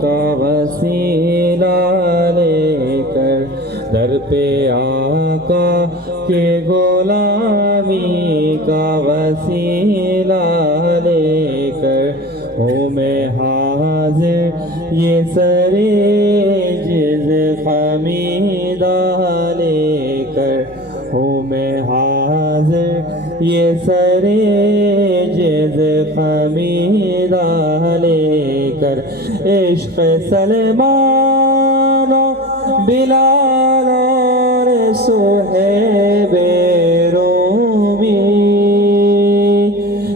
کا وسیلہ لے کر در پہ آقا کے غلامی کا وسیلہ لے کر ہوں میں حاضر یہ سرِ جز حمیدہ لے کر ہوں میں حاضر یہ سرِ جز حمیدہ لے کر عشق سلمان و بلال اور صہیب رومی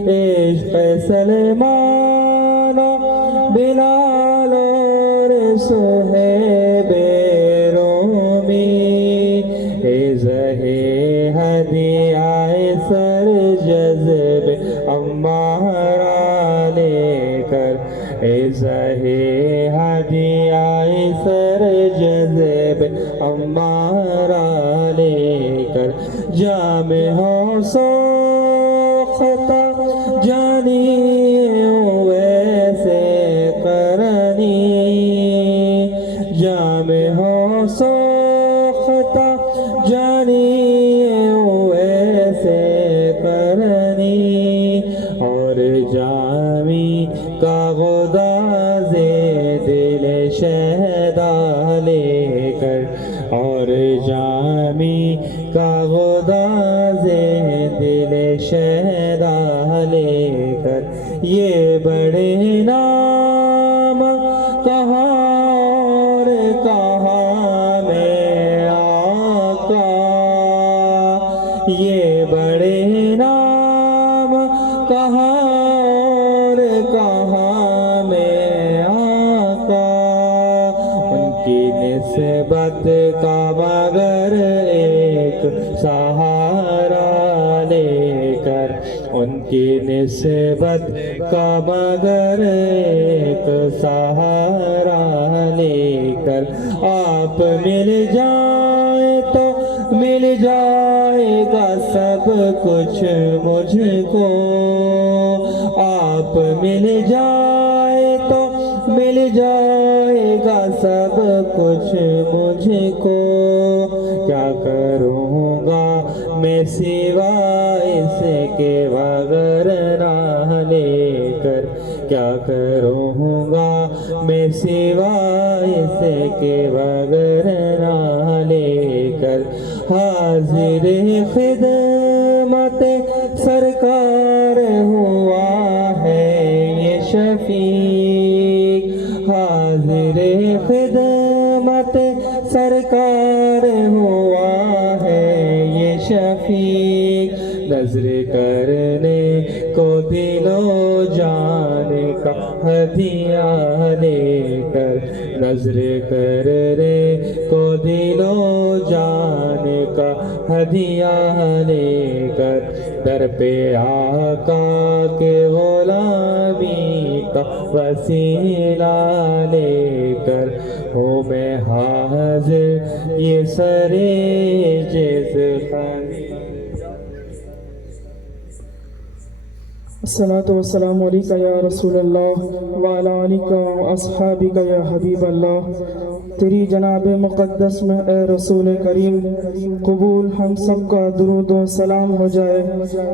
عشق سلمان و بلال اور صہیب رومی زہِ ہدیہ سر جذب عمارہ لے کر زہِ ہدیہ سر جذب عمارہ لے کر جام ہو سوختہ جانی ویسے قرنی جام ہو سوختہ جانی ویسے قرنی اور جامی کا غداز دل شہدہ لے کر اور جامی کا غداز دل شہدہ لے کر یہ بڑے نام کہاں اور کہاں میں آقا یہ بڑے نام کہاں اور کہاں میں آقا ان کی نسبت کا مگر ایک سہارا لے کر ان کی نسبت کا مگر ایک سہارا لے کر آپ مل جائیں تو مل جائے گا سب کچھ مجھ کو آپ مل جائے تو مل جائے گا سب کچھ مجھ کو کیا کروں گا میں سوائے اس کے وغیرہ لے کر کیا کروں گا میں سوائے اس کے وغیرہ لے کر حاضر خدمت سرکار ہوا ہے یہ شفیق حاضر خدمت سرکار ہوا ہے یہ شفیق نظر کرنے کو دل و جان کا ہدیہ لے کر نظر کرنے کو دل و جان کا ہدیہ لے کر در پہ آقا کے غلامی کا وسیلہ لے کر ہوں میں حاضر یہ سرِ جز الصلاة والسلام علیکہ یا رسول اللہ وعلی آلکہ و اصحابکہ یا حبیب اللہ تیری جناب مقدس میں اے رسول کریم قبول ہم سب کا درود و سلام ہو جائے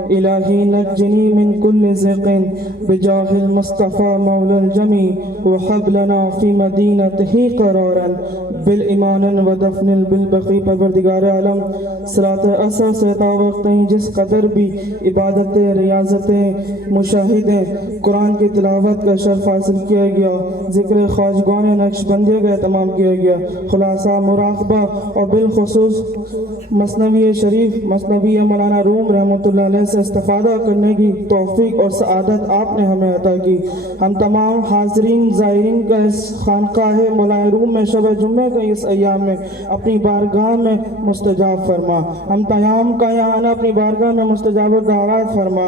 الہی نجنی من کل ضیقٍ بجاہ المصطفیٰ مولا الجمی وحب لنا فی مدینتہ قرارا بالایمان و دفن بالبقی پروردگار عالم صلاة اثر سے تاوقتیں جس قدر بھی عبادت ریاضتیں مشاہدیں قرآن کی تلاوت کا شرف حاصل کیا گیا ذکر خواجگان نقش بندی کا اہتمام کیا گیا خلاصہ مراقبہ اور بالخصوص مثنوی شریف مثنوی مولانا روم رحمۃ اللہ علیہ سے استفادہ کرنے کی توفیق اور سعادت آپ نے ہمیں عطا کی ہم تمام حاضرین زائرین کا اس خانقاہ مولانا روم میں شب جمعہ کے اس ایام میں اپنی بارگاہ میں مستجاب فرما ہم تمام کا یہاں اپنی بارگاہ میں مستجاب دعوات فرما